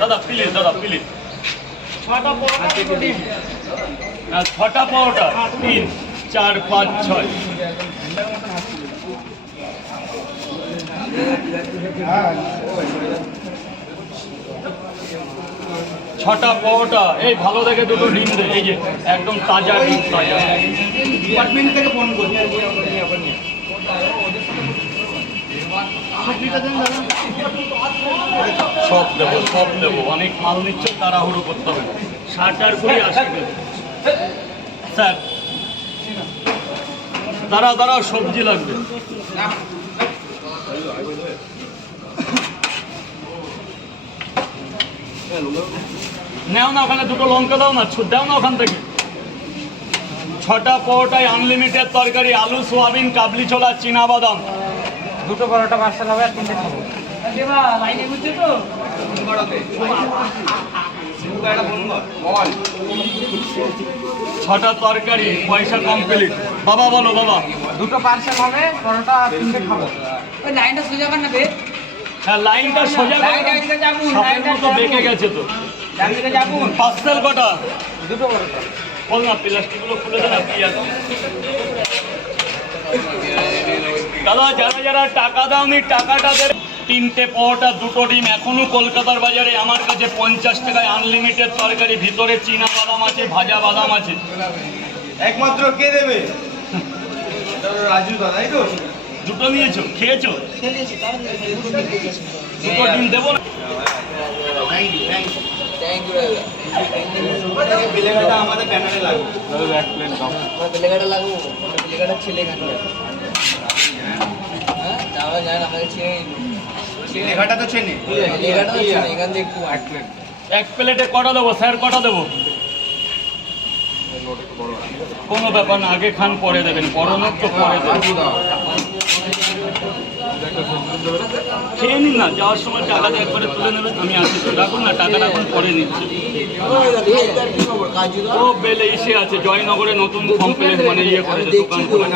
দাদা প্লিজ দাদা প্লিজ ছটা পরোটা ছটা পাওয়াটা তিন চার পাঁচ ছয়। ছটা পাওয়াটা এই ভালো দেখে দুটো ডিম দে। এই যে একদম তাজা ডিম তাজা। ডিপার্টমেন্ট থেকে ফোন করছি সব দেবো সব দেবো। অনেক মাল নিচ্ছ, তাড়াহুড়ো করতে হবে ষাট আর কুড়ি আশি স্যার দাঁড়া দাঁড়াও, সবজি লাগবে। নেও না ওখানে দুটো লঙ্কা দাও না দাও না ওখান থেকে। ছটা পরোটায় আনলিমিটেড তরকারি, আলু, সোয়াবিন, কাবলি ছোলা, চীনা বাদাম। দুটো পরোটা পার্সেল হবে আর তিনটে খাব। লাইনে বুঝছে তো? ছটা তরকারি পয়সা কমপ্লিট বাবা বলো বাবা। দুটো পার্সেল হবে পরোটা তিনটে খাব। ওই লাইনটা সোজা কর না বে। হ্যাঁ লাইনটা সোজা মতো বেঁকে গেছে তো। পার্সেল কটা? দুটো পরোটা। বল না প্লাস্টিকগুলো খুলে দেন আর দাদা যারা যারা টাকা দাওনি টাকাটা দেবে তিনটে পরোটা দুটো ডিম এখনও কলকাতার বাজারে আমার কাছে পঞ্চাশ টাকায় আনলিমিটেড তরকারি। ভিতরে চীনা বাদাম আছে ভাজা বাদাম আছে। একমাত্র কে দেবে? রাজু দাদা তাই তো? দুটো নিয়েছো খেয়েছো? দুটো ডিম দেবো না? থ্যাংক ইউ ছেলে হ্যাঁ? যাওয়া যায় না আমাকে ছেড়ে বেলেঘাটা তো চেনে। বেলেগাটা তো ছেলে এখান থেকে একটু আট প্লেট এক প্লেটে কটা দেবো? স্যার কটা দেবো? কোনো ব্যাপার না আগে খান পরে দেবেন। পরনোর তো পরে দেবেন। খেয়ে নিন না যাওয়ার সময় টাকাটা একবারে তুলে নেবেন আমি আসি। তো রাখুন না টাকাটা এখন পরে নিচ্ছি। ও বেলে এসে আছে জয়নগরে নতুন কমপ্লেন মানে ইয়ে করেছে দোকান করে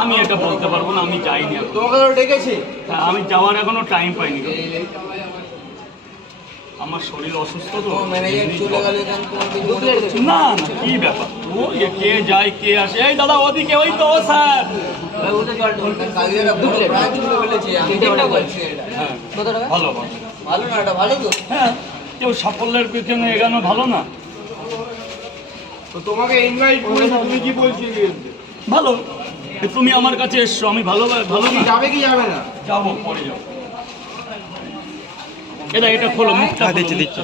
আমি এটা বলতে পারব না আমি যাইনি। তোমাকে ডেকেছি। হ্যাঁ, আমি যাওয়ার এখনও টাইম পাইনি। আমার শরীর অসুস্থ তো। না কি ব্যাপার? ও কে যায় কে আসে। এই দাদা ওদিকে ওই তো স্যার। বলছি হ্যাঁ। ভালো ভালো। না এটা ভালো তো। হ্যাঁ কেউ সাফল্যের পেছনে এগানো ভালো না। তো তোমাকে ইনভাইট করেছি তুমি কি বলছিলে? ভালো। তুমি আমার কাছে এসছো আমি ভালো ভালো না। যাবে কি যাবে না? যাব পরে যাব। এটা এটা খোলো মুখটা দিচ্ছি মুখটা।